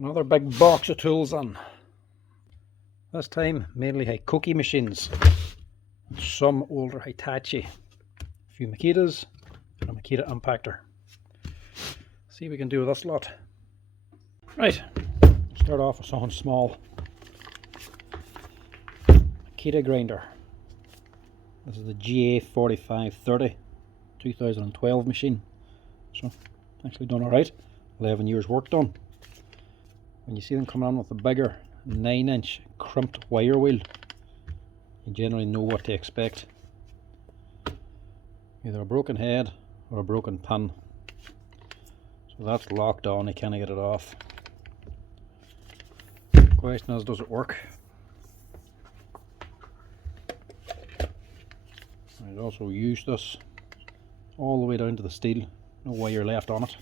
Another big box of tools on. This time mainly Hitachi machines. Some older Hitachi. A few Makitas and a Makita impactor. See what we can do with this lot. Right, start off with something small. Makita grinder. This is the GA4530 2012 machine. So actually done alright. 11 years work done. When you see them coming on with a bigger 9-inch crimped wire wheel, you generally know what to expect. Either a broken head or a broken pin. So that's locked on, you can't get it off. The question is, does it work? I'd also use this all the way down to the steel, no wire left on it.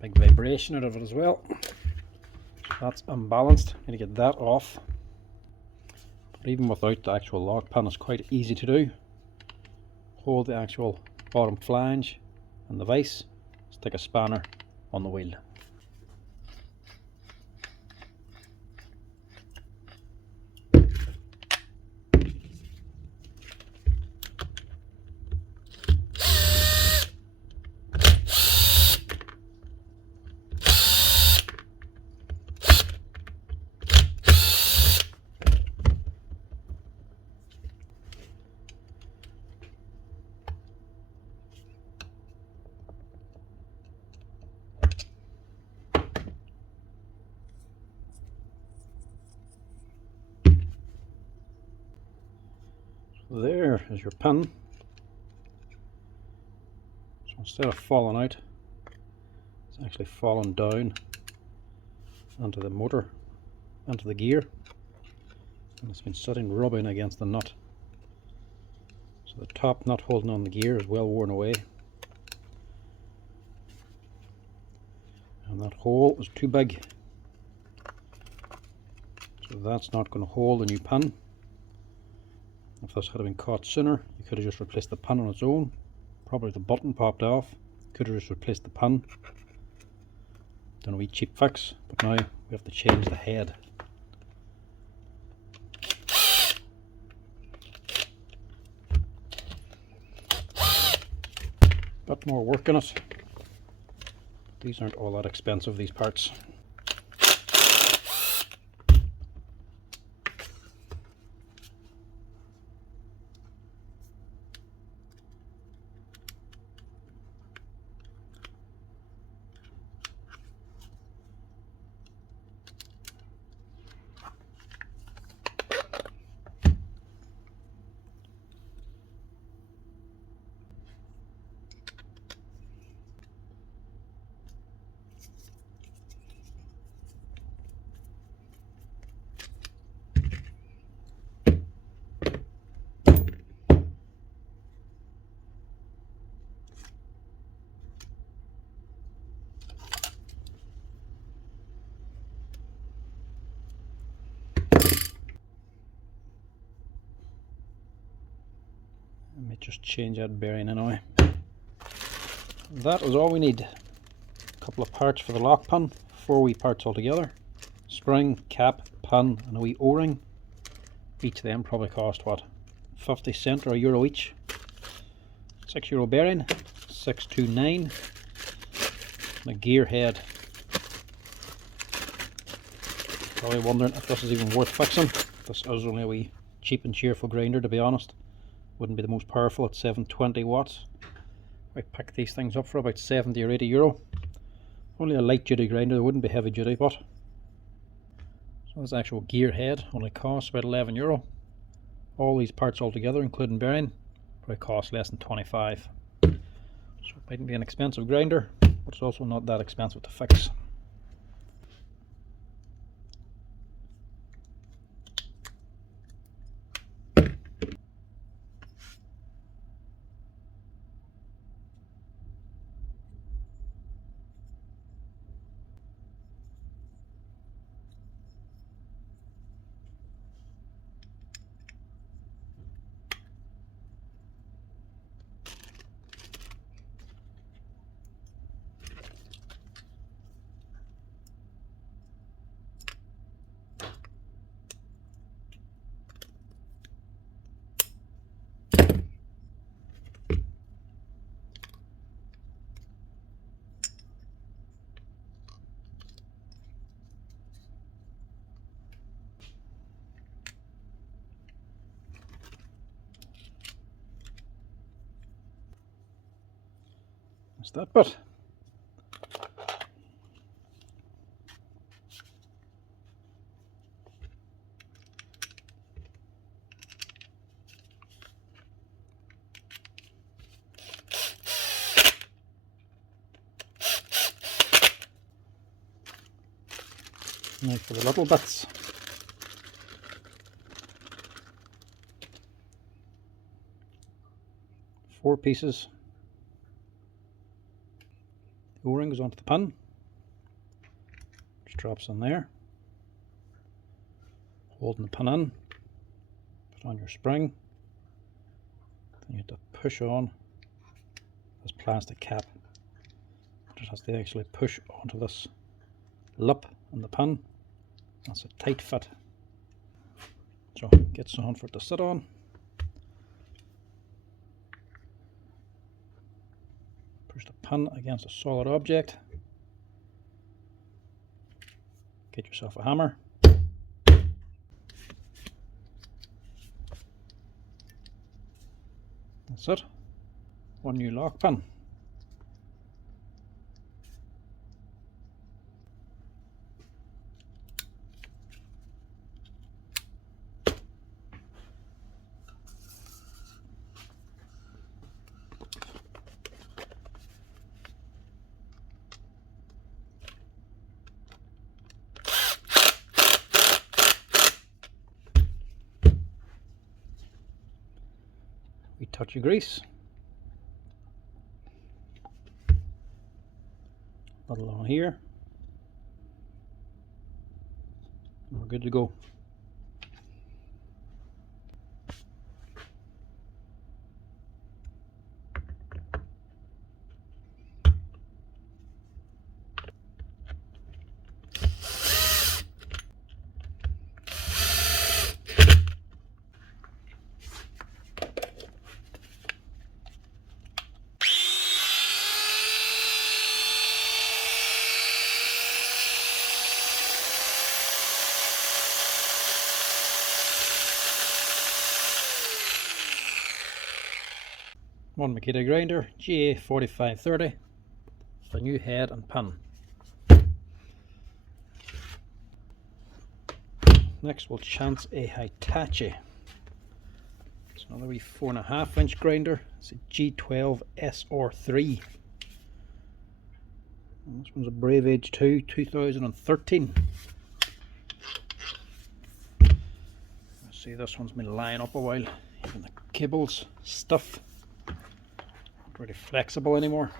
Big vibration out of it as well. So that's unbalanced. Need to get that off. But even without the actual lock pin, it's quite easy to do. Hold the actual bottom flange and the vise, stick a spanner on the wheel. There is your pin. So instead of falling out, it's actually fallen down onto the motor, onto the gear, and it's been sitting rubbing against the nut. So the top nut holding on the gear is well worn away, and that hole is too big, so that's not going to hold the new pin. If this had been caught sooner, you could have just replaced the pin on its own. Probably the button popped off. Could have just replaced the pin. Done a wee cheap fix, but now we have to change the head. Bit more work in it. These aren't all that expensive, these parts. Let me just change that bearing anyway. That is all we need. A couple of parts for the lock pin, 4 wee parts altogether. Spring, cap, pin and a wee o-ring. Each of them probably cost what, 50 cents or €1 each. €6 bearing, 629. And a gear head. Probably wondering if this is even worth fixing. This is only a wee cheap and cheerful grinder, to be honest. Wouldn't be the most powerful at 720 watts. I pick these things up for about 70 or €80. Only a light duty grinder, it wouldn't be heavy duty, but so this actual gear head only costs about €11. All these parts altogether, including bearing, probably cost less than 25. So it mightn't be an expensive grinder, but it's also not that expensive to fix. That's that bit. Now for the little bits. Four pieces. The O-ring goes onto the pin. Just drops in there. Holding the pin in. Put on your spring. Then you have to push on this plastic cap. It just has to actually push onto this lip in the pin. That's a tight fit. So get something for it to sit on. Push the pin against a solid object. Get yourself a hammer. That's it. One new lock pin. We touch of grease. A little on here. And we're good to go. One Makita grinder, GA4530, with a new head and pin. Next we'll chance a Hitachi. It's another wee 4.5 inch grinder. It's a G12 SR3. And this one's a Brave Age 2, 2013. See, this one's been lying up a while. Even the cables stiff. Not really flexible anymore.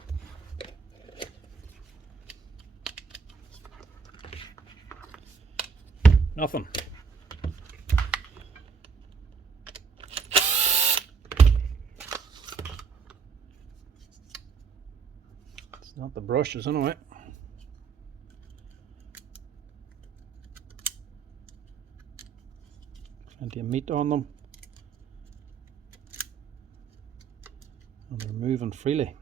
Nothing. It's not the brushes anyway. Plenty of meat on them. And they're moving freely.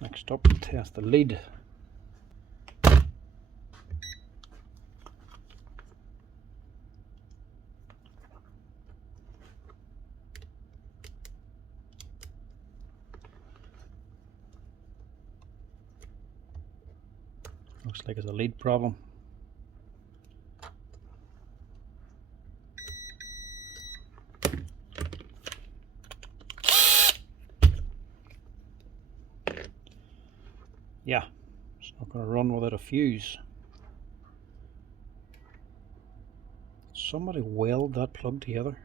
Next up, test the lead. Looks like it's a lead problem. Yeah, it's not going to run without a fuse. Somebody weld that plug together.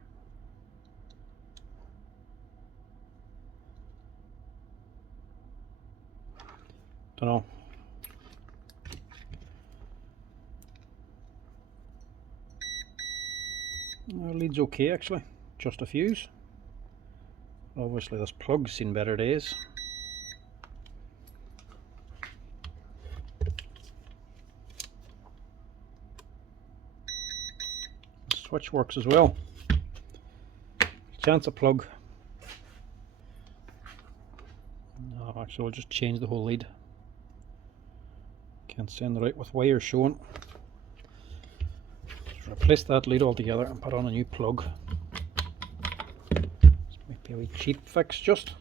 Don't know. The lead's okay actually, just a fuse. Obviously this plug's seen better days. The switch works as well. Chance a plug. No, actually we'll just change the whole lead. Can't send right with wires showing. Replace that lead altogether and put on a new plug. This might be a wee cheap fix just.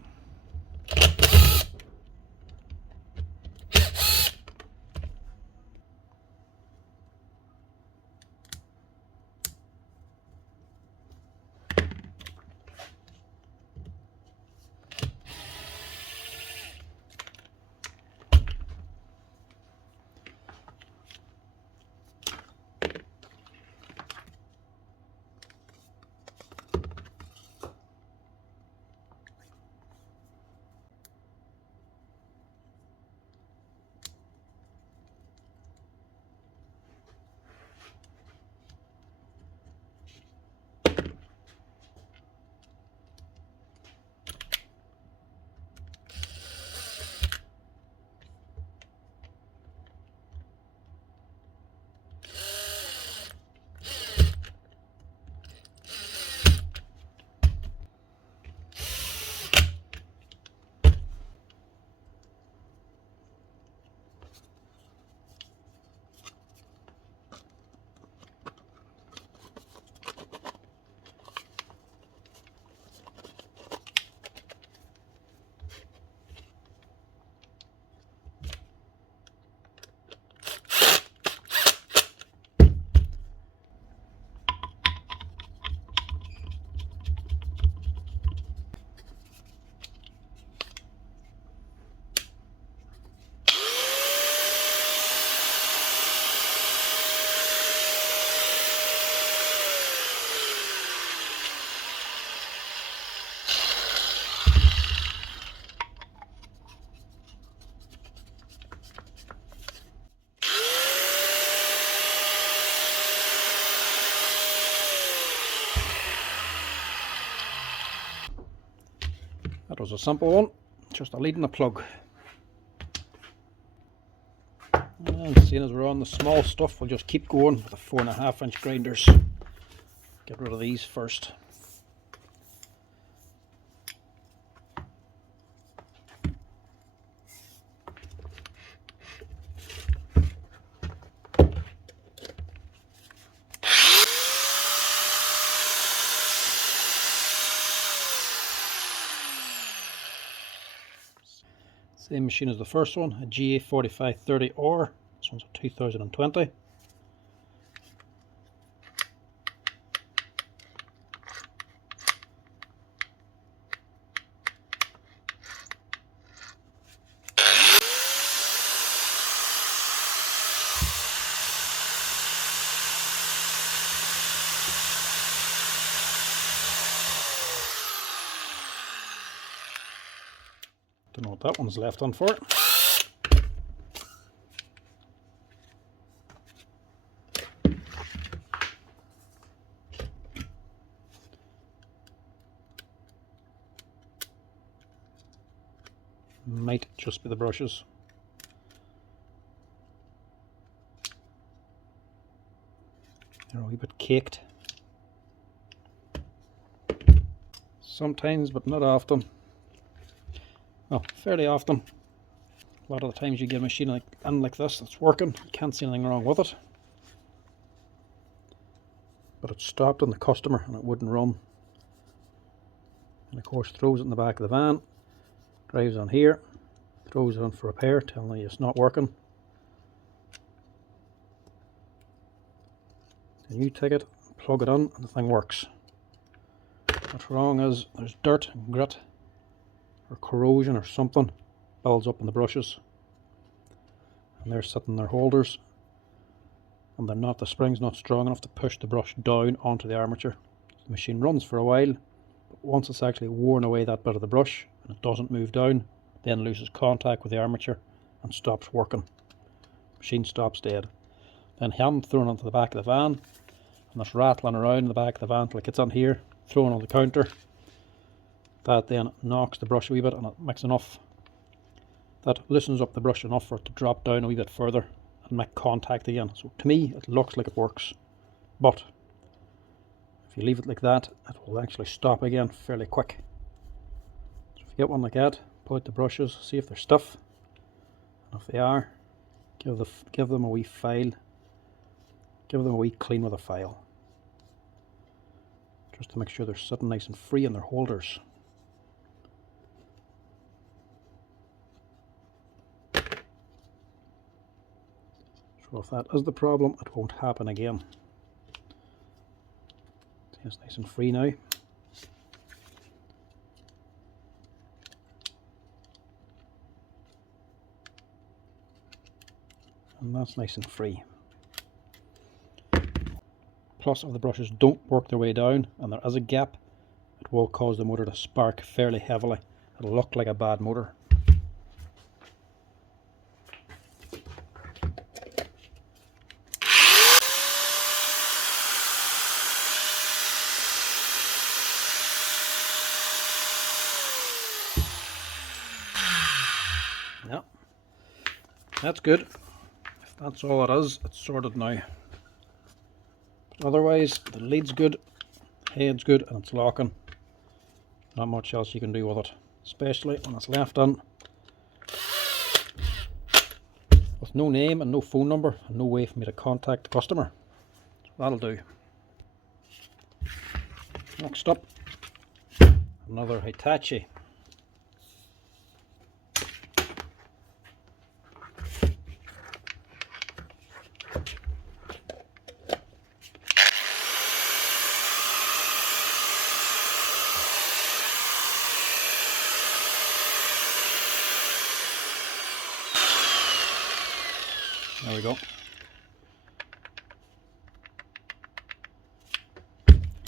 That was a simple one, just a lead and a plug. And seeing as we're on the small stuff, we'll just keep going with the 4.5-inch grinders. Get rid of these first. Same machine as the first one, a GA4530R. This one's a 2020. Don't know what that one's left on for. Might just be the brushes. They're a wee bit caked. Sometimes, but not often. Well, fairly often. A lot of the times you get a machine like this that's working, you can't see anything wrong with it. But it stopped on the customer and it wouldn't run. And of course throws it in the back of the van, drives on here, throws it in for repair, telling you it's not working. Then you take it, plug it in, and the thing works. What's wrong is there's dirt and grit or corrosion or something builds up in the brushes, and they're sitting in their holders, and they're not, the spring's not strong enough to push the brush down onto the armature. The machine runs for a while, but once it's actually worn away that bit of the brush and it doesn't move down, then loses contact with the armature and stops working. Machine stops dead. Then him thrown onto the back of the van, and it's rattling around in the back of the van till it gets on here, thrown on the counter. That then knocks the brush a wee bit, and it makes enough, that loosens up the brush enough for it to drop down a wee bit further and make contact again. So to me it looks like it works, but if you leave it like that, it will actually stop again fairly quick. So if you get one like that, pull out the brushes, see if they're stiff, and if they are, give them a wee file, give them a wee clean with a file, just to make sure they're sitting nice and free in their holders. So if that is the problem, it won't happen again. See, it's nice and free now. And that's nice and free. Plus, if the brushes don't work their way down and there is a gap, it will cause the motor to spark fairly heavily. It'll look like a bad motor. Yeah, that's good. If that's all it is, it's sorted now. But otherwise, the lead's good, head's good, and it's locking. Not much else you can do with it, especially when it's left in with no name and no phone number and no way for me to contact the customer. So that'll do. Next up, another Hitachi. There we go.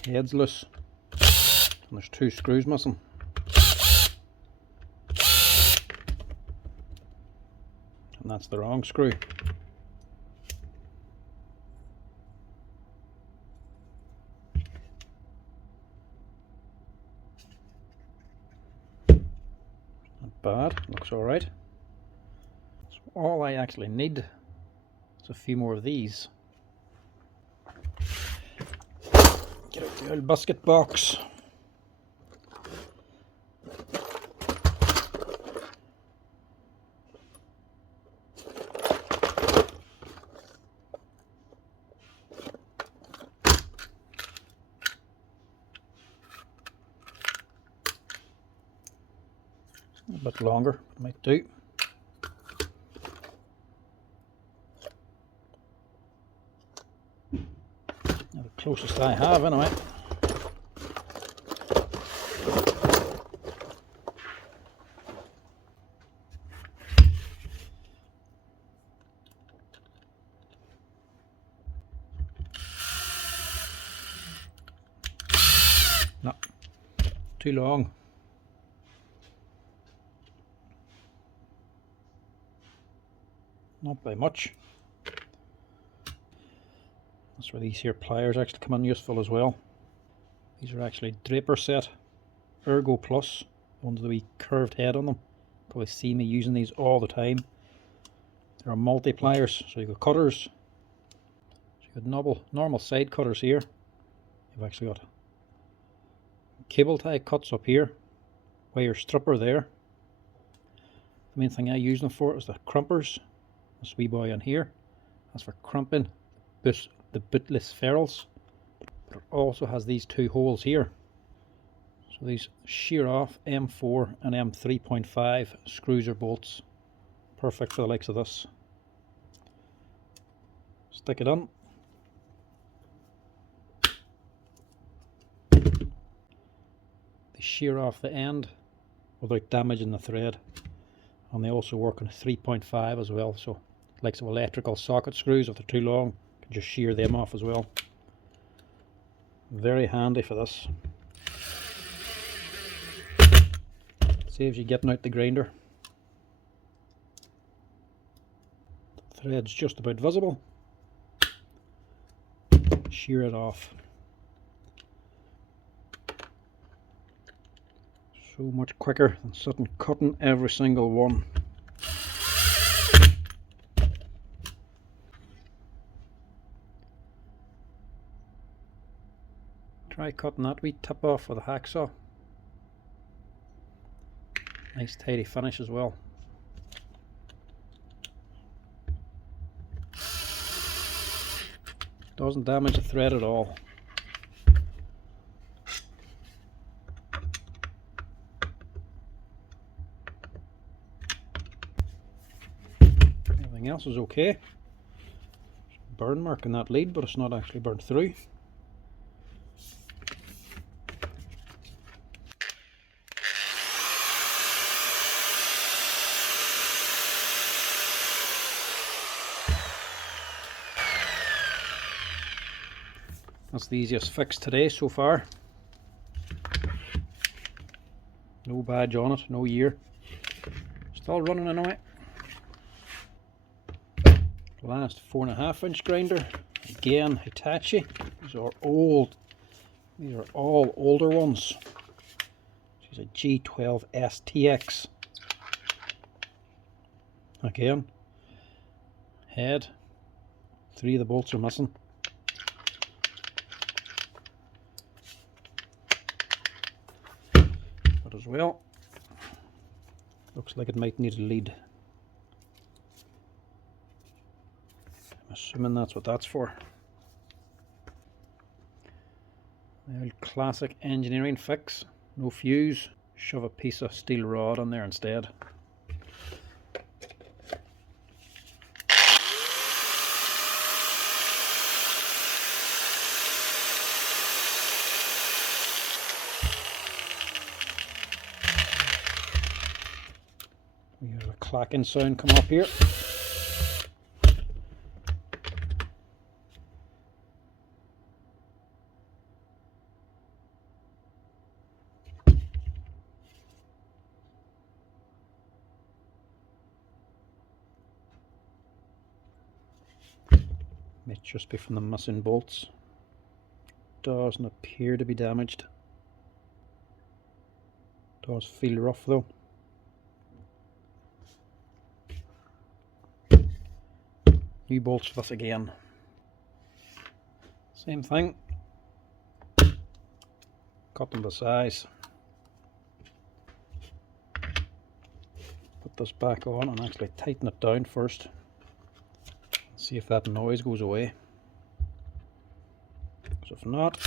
Head's loose, and there's 2 screws missing. And that's the wrong screw. bad, looks alright. So all I actually need is a few more of these. Get out the old basket box. A bit longer, might do. Now the closest I have anyway. No, too long. Not by much. That's where these here pliers actually come in useful as well. These are actually Draper set Ergo Plus, ones with the wee curved head on them. Probably see me using these all the time. There are multi pliers, so you've got cutters. So you've got normal side cutters here. You've actually got cable tie cuts up here, wire stripper there. The main thing I use them for is the crumpers. This wee boy on here, that's for crumping the bootless ferrules. But it also has these two holes here. So these shear off M4 and M3.5 screws or bolts. Perfect for the likes of this. Stick it on. They shear off the end without damaging the thread. And they also work on a 3.5 as well, so likes of electrical socket screws, if they're too long, you can just shear them off as well. Very handy for this. Saves you getting out the grinder. The thread's just about visible. Shear it off. So much quicker than sitting cutting every single one. Try cutting that wee tip off with a hacksaw. Nice tidy finish as well. Doesn't damage the thread at all. Everything else is okay. Burn mark in that lead, but it's not actually burnt through. That's the easiest fix today so far. No badge on it, no year. Still running anyway. Last 4.5-inch grinder. Again, Hitachi. These are old. These are all older ones. She's a G12 STX. Again, head. 3 of the bolts are missing. But as well, looks like it might need a lead. I'm assuming that's what that's for. The old classic engineering fix. No fuse. Shove a piece of steel rod on there instead. We have a clacking sound come up here. Might just be from the missing bolts. Doesn't appear to be damaged. Does feel rough though. New bolts for this again. Same thing. Cut them to size. Put this back on and actually tighten it down first. See if that noise goes away. So if not,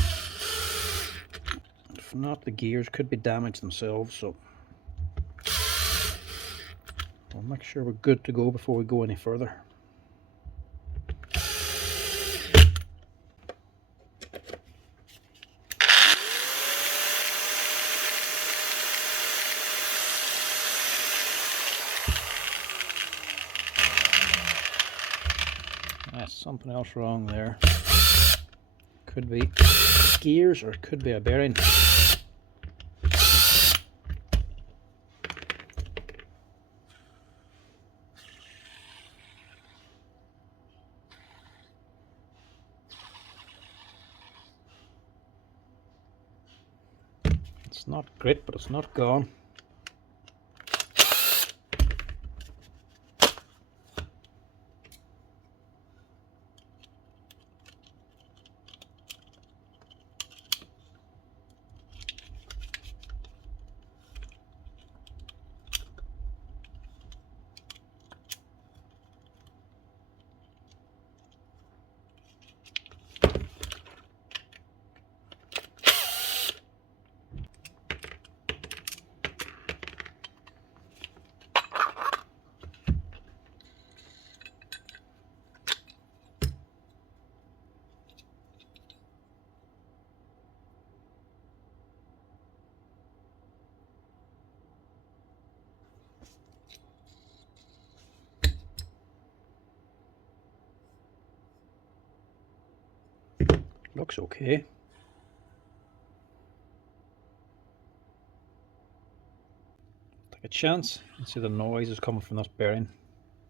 the gears could be damaged themselves. So we'll make sure we're good to go before we go any further. That's something else wrong there. Could be gears or it could be a bearing. It's not great, but it's not gone. Looks okay. Take a chance and see the noise is coming from this bearing.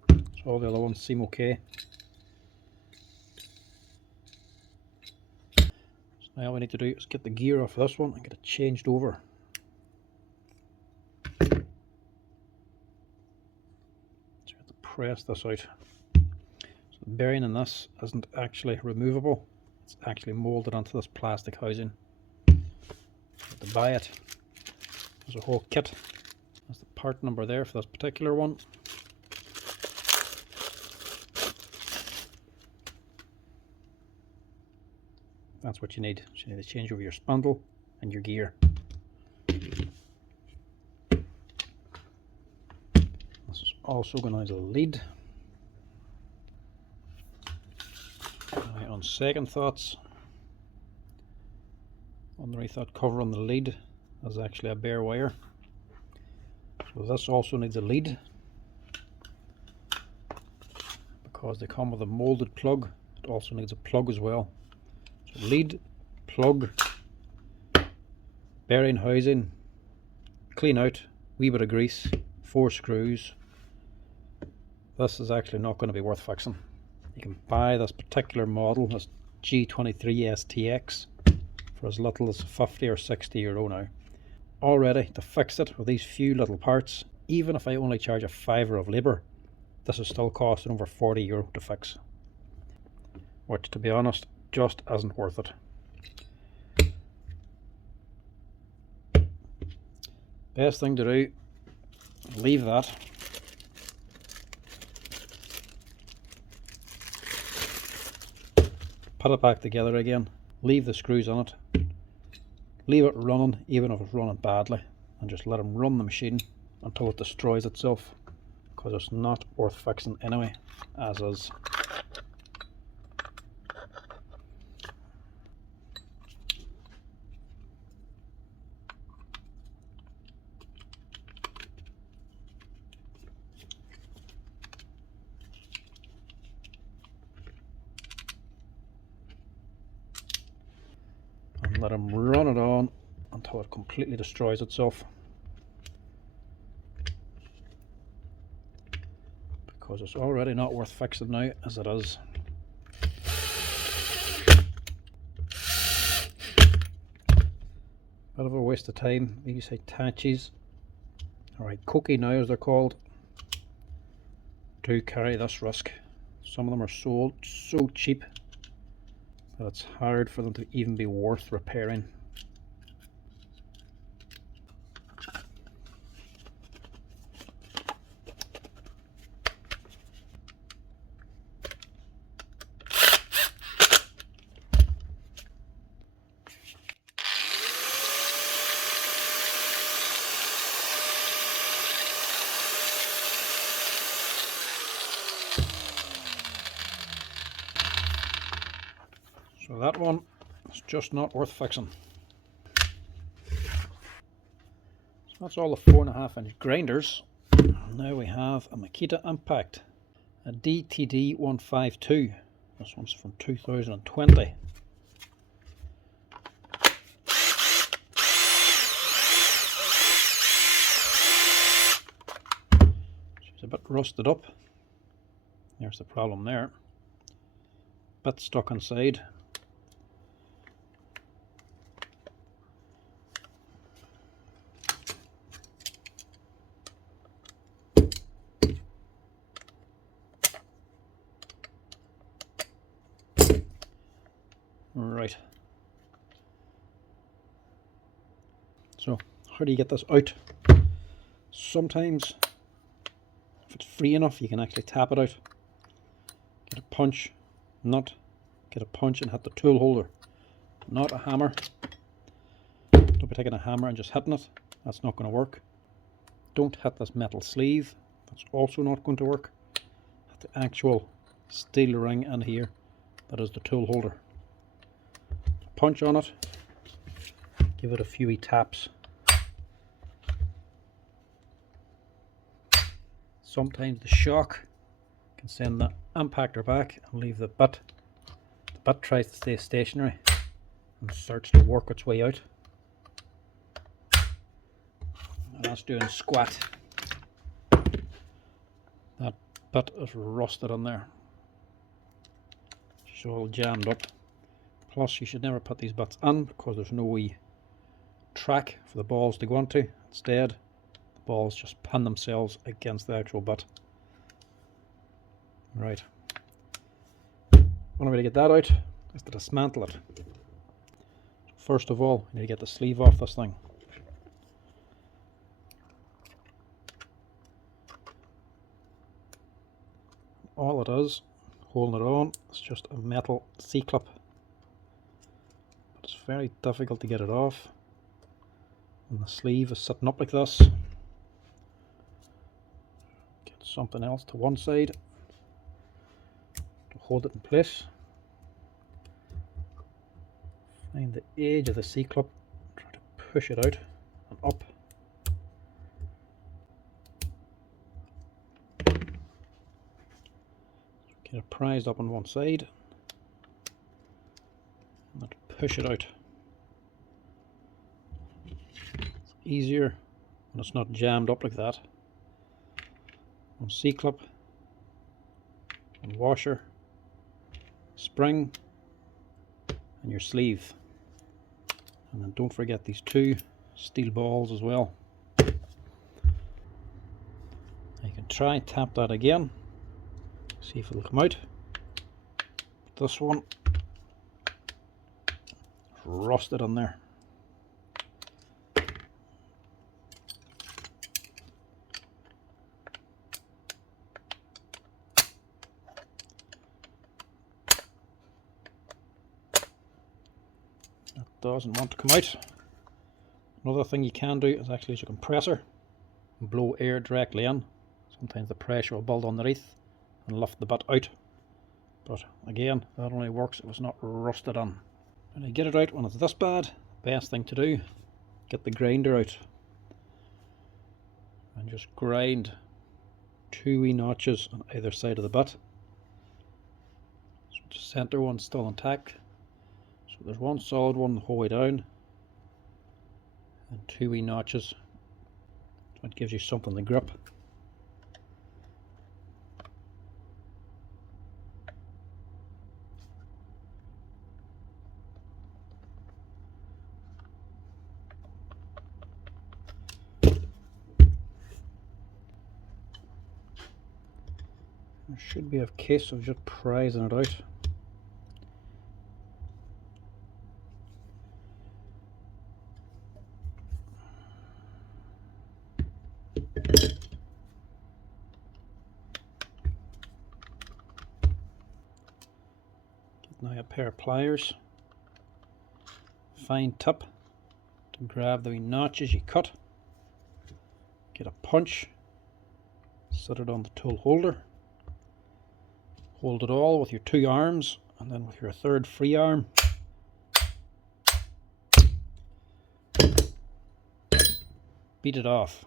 So all the other ones seem okay. So now all we need to do is get the gear off this one and get it changed over. So we have to press this out. So the bearing in this isn't actually removable. It's actually molded onto this plastic housing. You have to buy it. There's a whole kit. There's the part number there for this particular one. That's what you need. So you need to change over your spindle and your gear. This is also going to need a lead. On second thoughts, underneath that cover on the lead is actually a bare wire. So this also needs a lead. Because they come with a molded plug, it also needs a plug as well. So lead, plug, bearing housing, clean out, wee bit of grease, 4 screws. This is actually not going to be worth fixing. You can buy this particular model, this G23 STX, for as little as 50 or 60 euro now. Already, to fix it with these few little parts, even if I only charge a £5 of labour, this is still costing over 40 euro to fix. Which, to be honest, just isn't worth it. Best thing to do, leave that. Put it back together again, leave the screws on it, leave it running even if it's running badly, and just let them run the machine until it destroys itself, because it's not worth fixing anyway, as is. And let them run it on until it completely destroys itself, because it's already not worth fixing now as it is. Bit of a waste of time. These Hitachis, or Hitachi now as they're called, do carry this risk. Some of them are sold so cheap that it's hard for them to even be worth repairing. So that one is just not worth fixing. So that's all the 4.5-inch grinders. Now we have a Makita Impact, a DTD 152. This one's from 2020. She's a bit rusted up. There's the problem there. Bit stuck inside. Right. So, how do you get this out? Sometimes, if it's free enough, you can actually tap it out. Get a punch, nut, get a punch and hit the tool holder. Not a hammer. Don't be taking a hammer and just hitting it. That's not going to work. Don't hit this metal sleeve. That's also not going to work. Hit the actual steel ring in here. That is the tool holder. Punch on it. Give it a few taps. Sometimes the shock can send the impactor back and leave the bit. The bit tries to stay stationary and starts to work its way out. And that's doing squat. That bit is rusted on there. It's all jammed up. Plus, you should never put these bits in because there's no wee track for the balls to go onto. Instead, the balls just pin themselves against the actual bit. Right. One way to get that out is to dismantle it. First of all, you need to get the sleeve off this thing. All it is, holding it on, is just a metal C-clip. It's very difficult to get it off when the sleeve is sitting up like this. Get something else to one side to hold it in place. Find the edge of the C-clip, try to push it out and up. Get it prized up on one side and push it out. It's easier when it's not jammed up like that. One C-clip, one washer, spring, and your sleeve. And then don't forget these two steel balls as well. You can try and tap that again, see if it'll come out. This one is rusted on there. Doesn't want to come out. Another thing you can do is actually use a compressor and blow air directly in. Sometimes the pressure will build underneath and lift the bit out. But again, that only works if it's not rusted in. When you get it out when it's this bad, best thing to do, get the grinder out and just grind 2 wee notches on either side of the bit. So the center one's still intact. So there's one solid one the whole way down and 2 wee notches. So it gives you something to grip. There should be a case of just prizing it out. Get now a pair of pliers, fine tip to grab the wee notches you cut. Get a punch, set it on the tool holder, hold it all with your two arms, and then with your third free arm beat it off.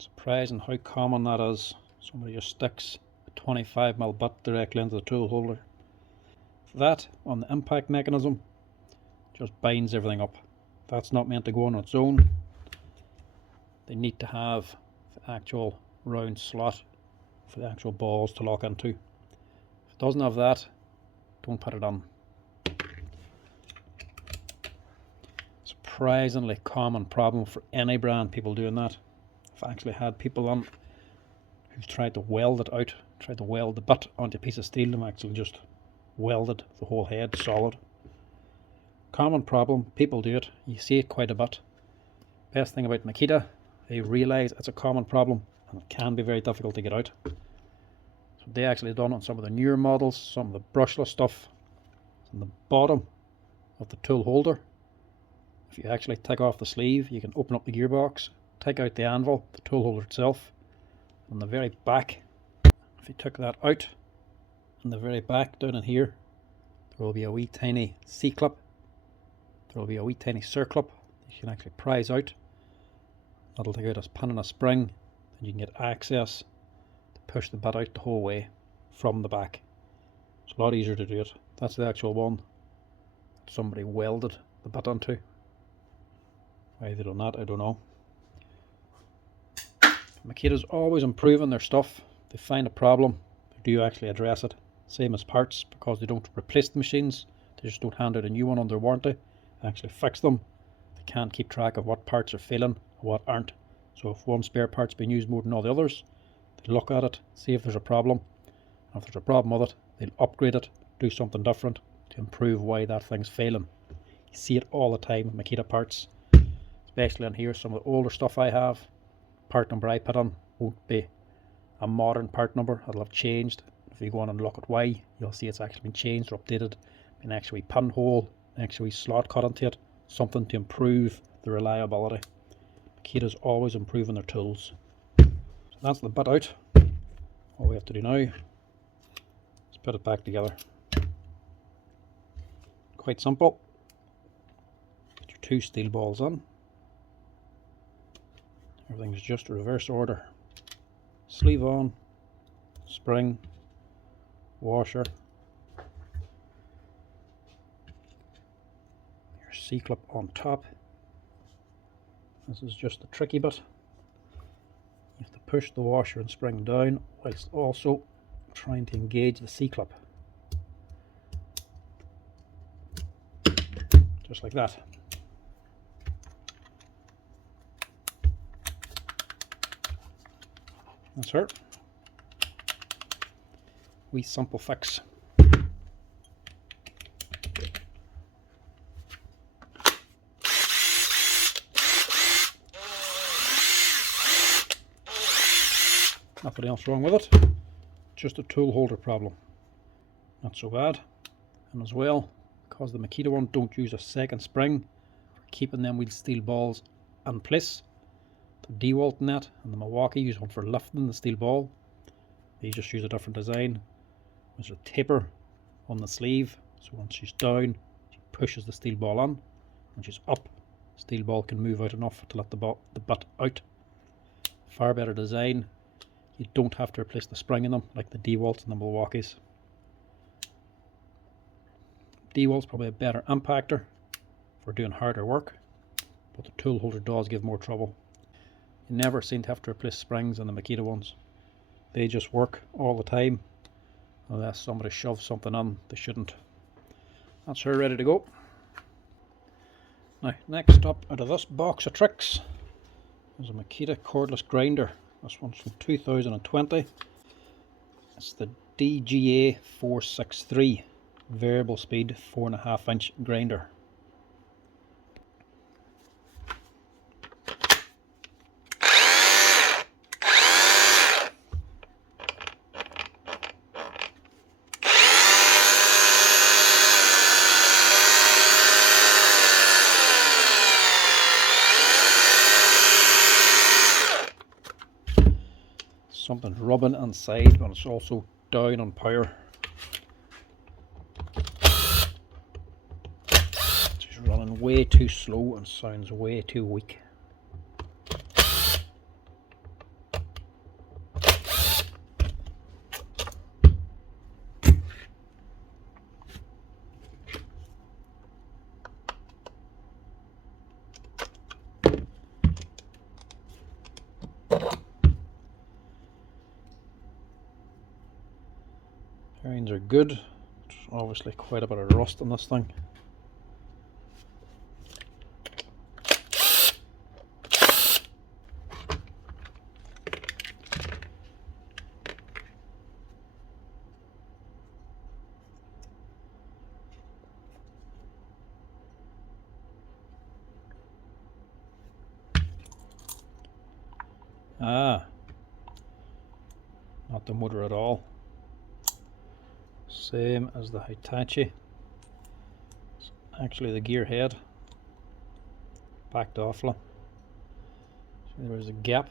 Surprising how common that is. Somebody just sticks a 25mm butt directly into the tool holder. That on the impact mechanism just binds everything up. That's not meant to go on its own. They need to have the actual round slot for the actual balls to lock into. If it doesn't have that, don't put it on. Surprisingly common problem for any brand, people doing that. I've actually had people on who've tried to weld it out, tried to weld the butt onto a piece of steel and actually just welded the whole head solid. Common problem, people do it, you see it quite a bit. Best thing about Makita, they realise it's a common problem and it can be very difficult to get out. So they actually done on some of the newer models, some of the brushless stuff. It's on the bottom of the tool holder. If you actually take off the sleeve, you can open up the gearbox, take out the anvil, the tool holder itself. On the very back, if you took that out, on the very back down in here, there will be a wee tiny C-clip. There will be a wee tiny circlip that you can actually prise out. That'll take out a pin and a spring, and you can get access to push the butt out the whole way from the back. It's a lot easier to do it. That's the actual one that somebody welded the butt onto. Why they done that, I don't know. Makita's always improving their stuff. They find a problem, they do actually address it. Same as parts, because they don't replace the machines, they just don't hand out a new one under warranty. They actually fix them. They can't keep track of what parts are failing and what aren't. So if one spare part's been used more than all the others, they look at it, see if there's a problem. And if there's a problem with it, they'll upgrade it, do something different to improve why that thing's failing. You see it all the time with Makita parts. Especially on here, some of the older stuff I have, part number I put on won't be a modern part number, it'll have changed. If you go on and look at why, you'll see it's actually been changed or updated. An actually pinhole, an actually slot cut into it, something to improve the reliability. Makita's always improving their tools. So that's the butt out. All we have to do now is put it back together. Quite simple. Put your two steel balls on. Everything's just reverse order. Sleeve on, spring, washer, your C-clip on top. This is just the tricky bit. You have to push the washer and spring down whilst also trying to engage the C-clip. Just like that. That's her. Wee simple fix. Nothing else wrong with it. Just a tool holder problem. Not so bad. And as well, because the Makita one don't use a second spring for keeping them wheel steel balls in place. Dewalt net and the Milwaukee use one for lifting the steel ball. They just use a different design. There's a taper on the sleeve, so once she's down, she pushes the steel ball on. When she's up, the steel ball can move out enough to let the butt out. Far better design. You don't have to replace the spring in them like the Dewalts and the Milwaukees. Dewalt's probably a better impactor for doing harder work, but the tool holder does give more trouble. You never seem to have to replace springs on the Makita ones. They just work all the time unless somebody shoves something on they shouldn't. That's her ready to go. Now next up out of this box of tricks is a Makita cordless grinder. This one's from 2020. It's the DGA 463 variable speed 4.5 inch grinder. Something's rubbing inside, but it's also down on power. It's running way too slow and sounds way too weak. Bearings are good. There's obviously quite a bit of rust on this thing. Ah, not the motor at all. Same as the Hitachi. It's actually the gear head. Backed off. See, there's a gap,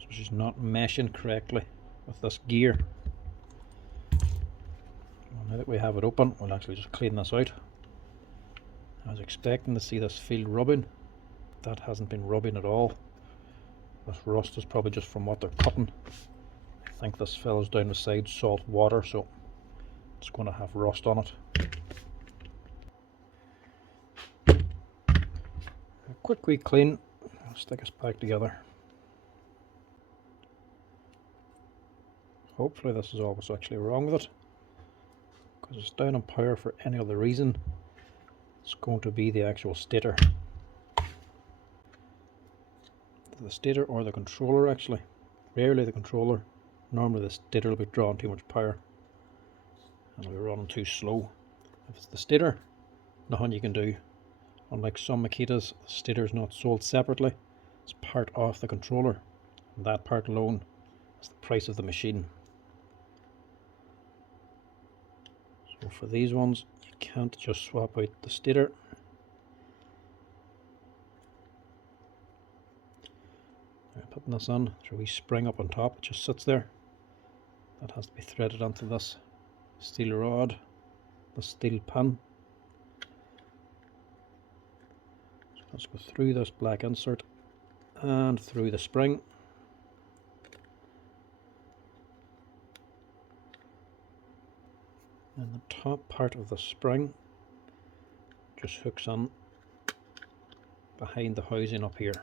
so she's not meshing correctly with this gear. Well, now that we have it open, we'll actually just clean this out. I was expecting to see this field rubbing. That hasn't been rubbing at all. This rust is probably just from what they're cutting. I think this fella's down the side salt water, so it's going to have rust on it. A quick wee clean, I'll stick us back together. Hopefully this is all what's actually wrong with it, because it's down on power for any other reason. It's going to be the actual stator. The stator or the controller actually. Rarely the controller. Normally the stator will be drawing too much power and we're running too slow. If it's the stator, nothing you can do. Unlike some Makitas, the stator is not sold separately. It's part of the controller. And that part alone is the price of the machine. So for these ones, you can't just swap out the stator. Putting this on, there's a wee spring up on top, it just sits there. That has to be threaded onto this steel rod, the steel pin. So let's go through this black insert and through the spring. And the top part of the spring just hooks on behind the housing up here.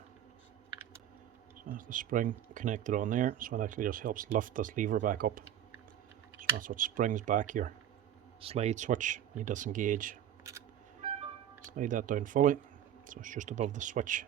So that's the spring connected on there, so it actually just helps lift this lever back up. So that's what springs back your slide switch when you disengage. Slide that down fully, so it's just above the switch.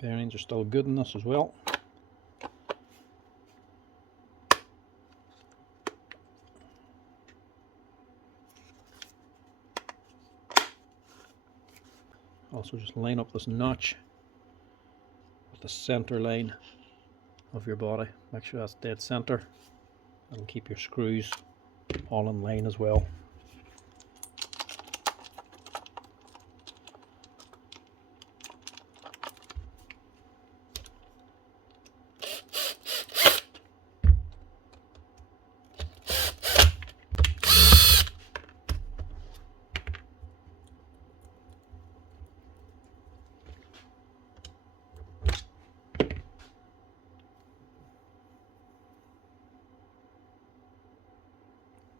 Bearings are still good in this as well. Also just line up this notch with the center line of your body. Make sure that's dead center. That'll keep your screws all in line as well.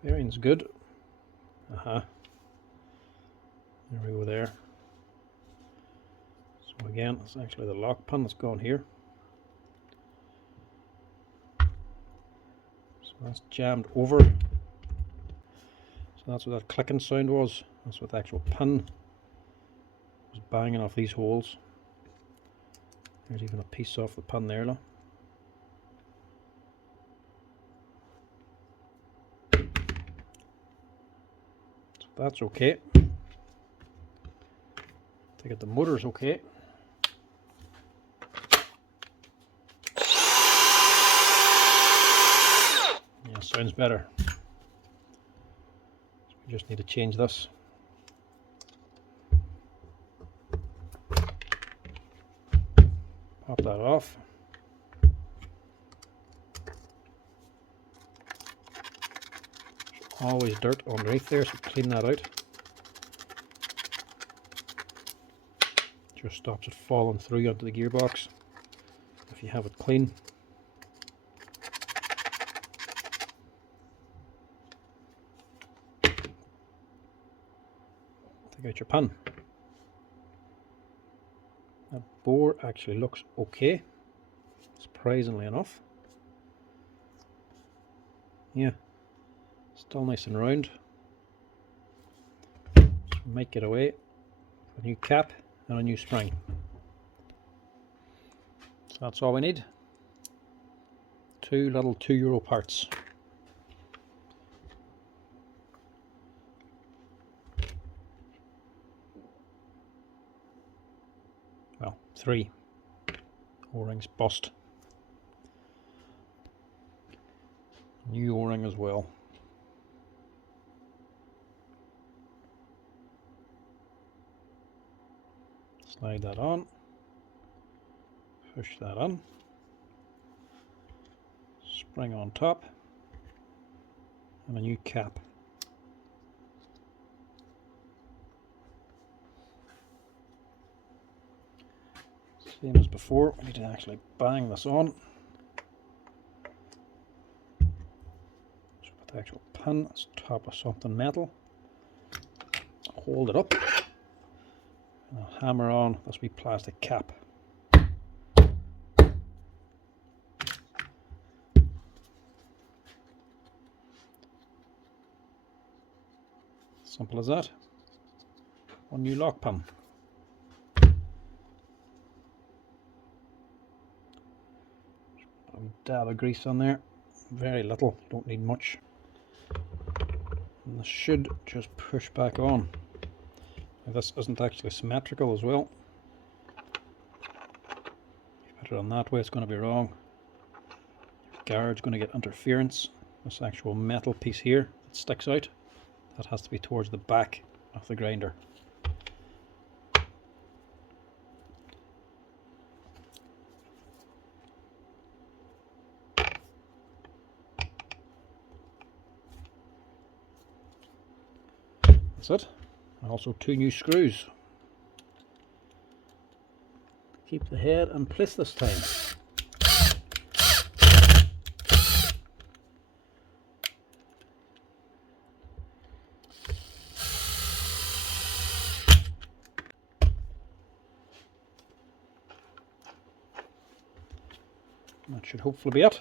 Bearing's good. There we go there. So again, it's actually the lock pin that's gone here. So that's jammed over. So that's what that clicking sound was. That's what the actual pin was banging off these holes. There's even a piece off the pin there, look. So that's okay. Take it, the motor's okay. Yeah, sounds better. So we just need to change this. Pop that off. Always dirt underneath there, so clean that out. Just stops it falling through onto the gearbox if you have it clean. Take out your pin. That bore actually looks okay, surprisingly enough. Yeah, still nice and round. So might get away with a new cap and a new spring. So that's all we need. Two little €2 parts. Well, 3. O-rings bust. New O-ring as well. Slide that on. Push that on. Spring on top. And a new cap. Same as before, we need to actually bang this on. So put the actual pin on top of something metal. Hold it up. And I'll hammer on this wee plastic cap. Simple as that. One new lock pin. A dab of grease on there, very little, don't need much. And this should just push back on. Now this isn't actually symmetrical as well. If you put it on that way, it's going to be wrong. Your guard's going to get interference. This actual metal piece here that sticks out, that has to be towards the back of the grinder. That's it. And also 2 new screws. Keep the head in place this time. That should hopefully be it.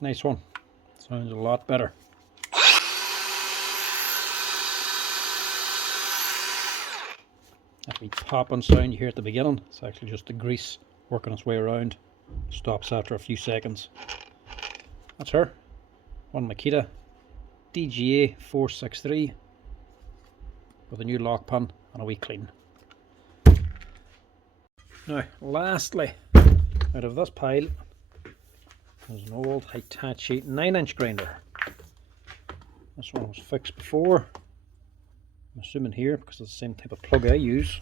Nice one. Sounds a lot better. That wee popping sound you hear at the beginning, it's actually just the grease working its way around. Stops after a few seconds. That's her. One Makita DGA 463 with a new lock pin and a wee clean. Now, lastly, out of this pile, there's an old Hitachi 9-inch grinder. This one was fixed before. I'm assuming here, because it's the same type of plug I use.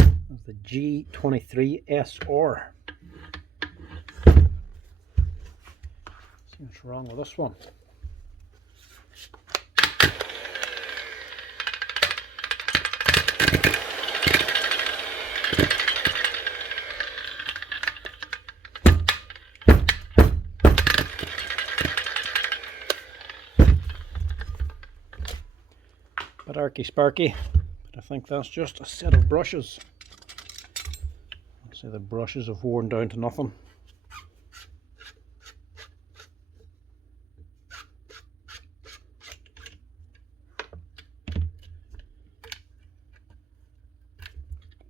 It's the G23SR. See what's wrong with this one. Bit arky sparky, but I think that's just a set of brushes. See, the brushes have worn down to nothing.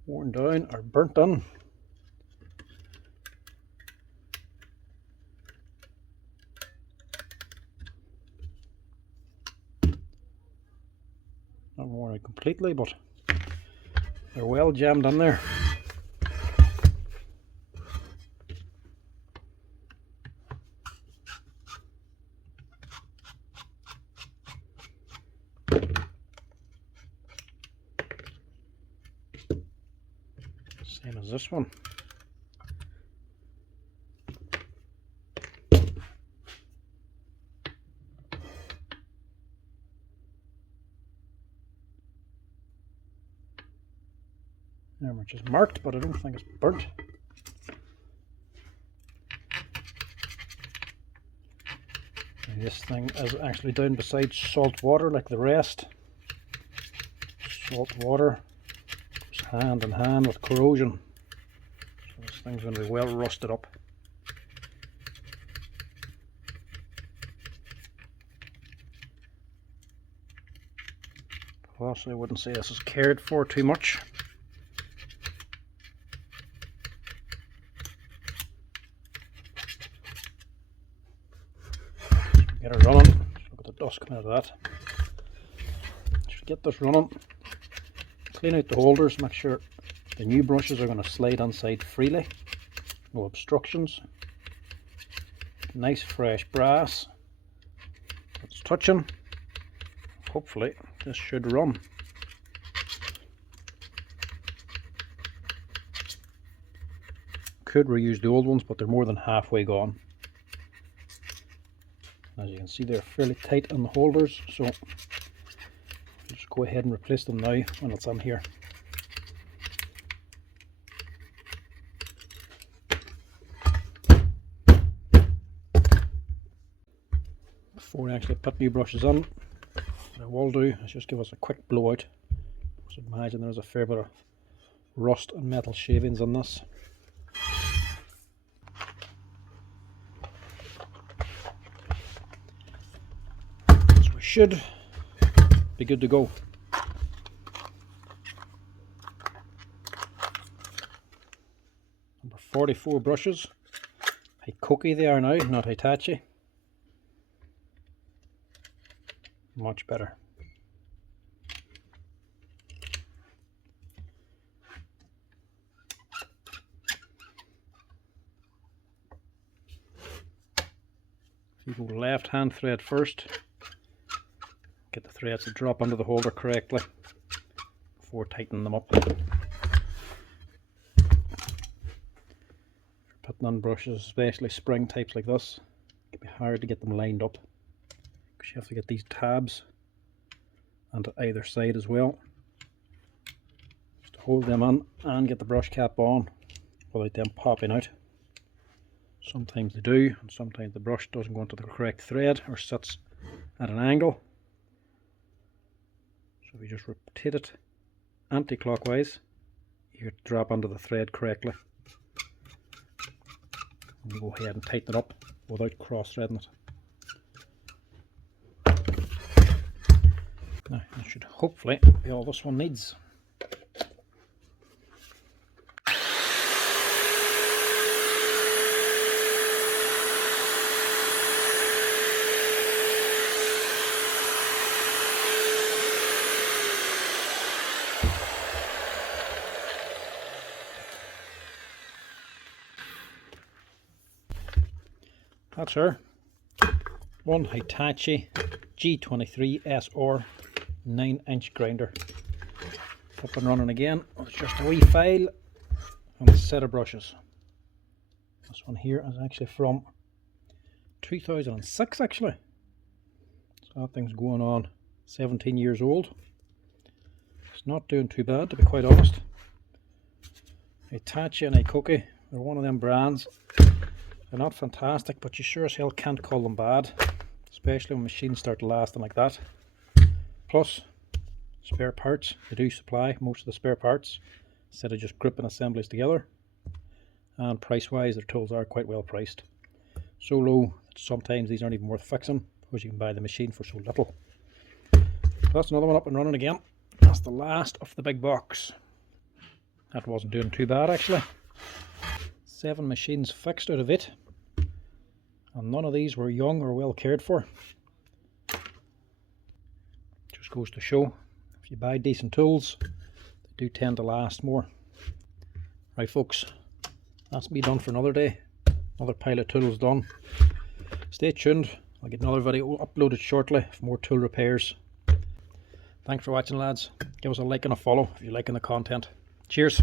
Worn down or burnt in. Not worn out completely, but they're well jammed in there. Same as this one. Which is marked, but I don't think it's burnt. And this thing is actually down beside salt water like the rest. Salt water goes hand in hand with corrosion. So this thing's going to be well rusted up. Also, I wouldn't say this is cared for too much. Get it running. Look at the dust coming out of that. Should get this running. Clean out the holders, make sure the new brushes are going to slide inside freely. No obstructions. Nice fresh brass. It's touching. Hopefully this should run. Could reuse the old ones, but they're more than halfway gone. As you can see, they're fairly tight on the holders, so I'll just go ahead and replace them now when it's on here. Before I actually put new brushes on, what I will do is just give us a quick blowout. So imagine there's a fair bit of rust and metal shavings on this. Should be good to go. Number 44 brushes. Hitachi they are now, not Hitachi. Much better. If you go left hand thread first, get the threads to drop under the holder correctly before tightening them up. If you're putting on brushes, especially spring types like this, it can be hard to get them lined up because you have to get these tabs onto either side as well. Just to hold them on and get the brush cap on without them popping out. Sometimes they do, and sometimes the brush doesn't go into the correct thread or sits at an angle. So we just rotate it anti-clockwise. You drop onto the thread correctly. And you go ahead and tighten it up without cross-threading it. Now, that should hopefully be all this one needs. That's her. One Hitachi G23 SR 9-inch grinder. Up and running again. It's just a wee file and a set of brushes. This one here is actually from 2006 actually. So that thing's going on 17 years old. It's not doing too bad, to be quite honest. Hitachi and Hitachi, they're one of them brands. They're not fantastic, but you sure as hell can't call them bad, especially when machines start lasting like that. Plus, spare parts, they do supply most of the spare parts instead of just gripping assemblies together. And price wise, their tools are quite well priced. So low that sometimes these aren't even worth fixing because you can buy the machine for so little. That's another one up and running again. That's the last of the big box. That wasn't doing too bad actually. 7 machines fixed out of it, and none of these were young or well cared for. Just goes to show, if you buy decent tools, they do tend to last more. Right folks, that's me done for another day. Another pile of tools done. Stay tuned, I'll get another video uploaded shortly for more tool repairs. Thanks for watching lads. Give us a like and a follow if you're liking the content. Cheers.